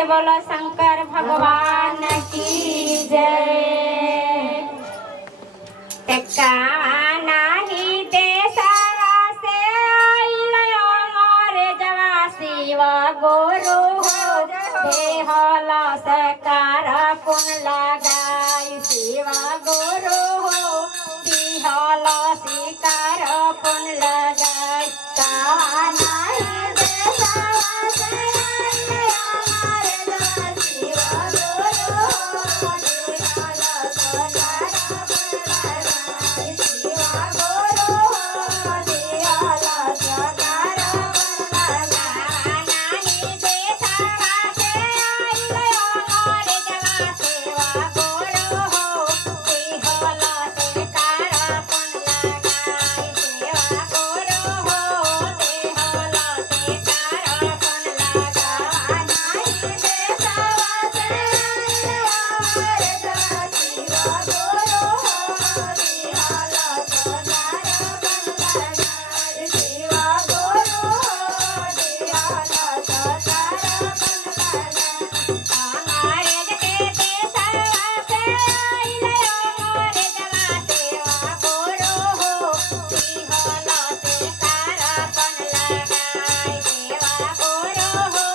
से बोलो शंकर भगवान की जय। नाही देशवा से आइलो मोरे जवा शिव गुरु हो देहल सकार पुन लगाई शिव गुरु हो देहल शिकार पुन लगाई। नाही देशवा से आइलो मोरे जवा शिव गुरु हो देहल सकार पुन लगाई शिव गुरु हो देहल सकार पुन लगाई। नाही देशवा से आइलो मोरे जवा शिव गुरु हो देहल सकार पुन लगाई शिव गुरु हो देहल सकार पुन लगाई। नाही देशवा से आइलो मोरे जवा शिव गुरु हो देहल सकार पुन लगाई शिव गुरु हो देहल सकार पुन लगाई। हमारे के देशवा से आइलो मोरे जवा शिव गुरु हो देहल सकार पुन लगाई शिव गुरु हो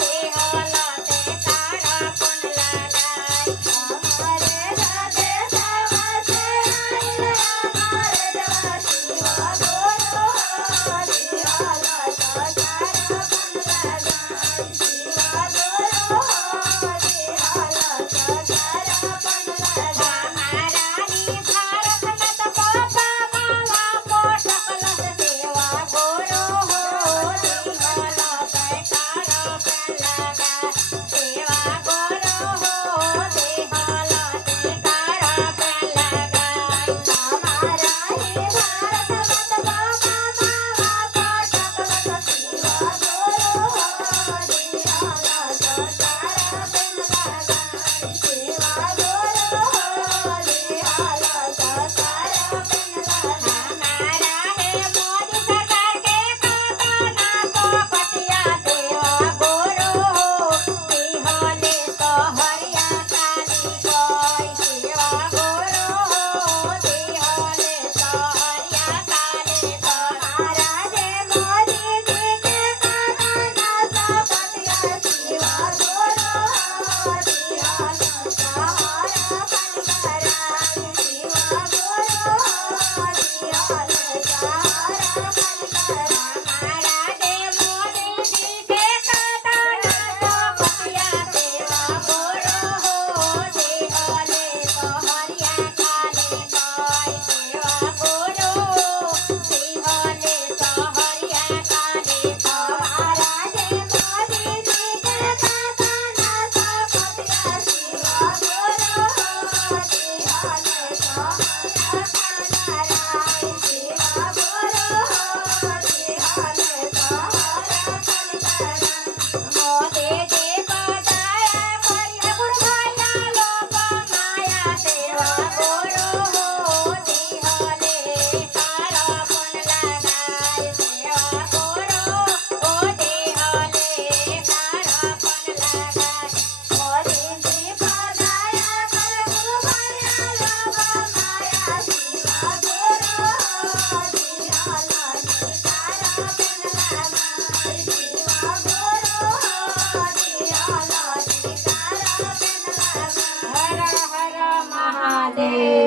देहल सकार पुन लगाई। हमारे देशवा से आइलो मोरे जवा शिव गुरु हो देहल सकार पुन लगाई शिव गुरु हो देहल सकार पुन लगाई। हमारा भारत मत पापा मावा पोषक लस सेवा गुरु हो देहल सकार पुन लगाई सेवा गुरु हो देहल सकार पुन लगाई। हमारा भारत मत पापा मावा पोषक लस सेवा गुरु हो देहल सकार पुन लगाई सेवा गुरु हो देहल सकार पुन लगाई। हमारा मोदी सरकार के कातना पोपटिया सेवा गुरु हो देहल सहरिया काली कोई सेवा गुरु हो देहल सहरिया काली कोई। मोदी जी के कातना पोपटिया सेवा गुरु हो देहल सहारा पन कराई शिव गुरु हो देहल सहारा पन कराई। मोदी जी के कातना पोपटिया सेवा गुरु हो देहल सहरिया काली कोई सेवा गुरु हो देहल सहरिया काली कोई। मोदी जी के कातना पोपटिया सेवा गुरु हो देहल सहारा पन कराई शिव गुरु हो देहल सहारा पन कराई। मोदी जी को दया करिया बुढ़ाया लोक माया सेवा गुरु हो देहल सकार पुन लगाई सेवा गुरु हो देहल सकार पुन लगाई। मोदी जी को दया कर बुढ़ाया लोक माया सेवा गुरु हो देहल सकार पुन लगाई सेवा गुरु हो देहल सकार पुन लगाई। हर हर महादेव।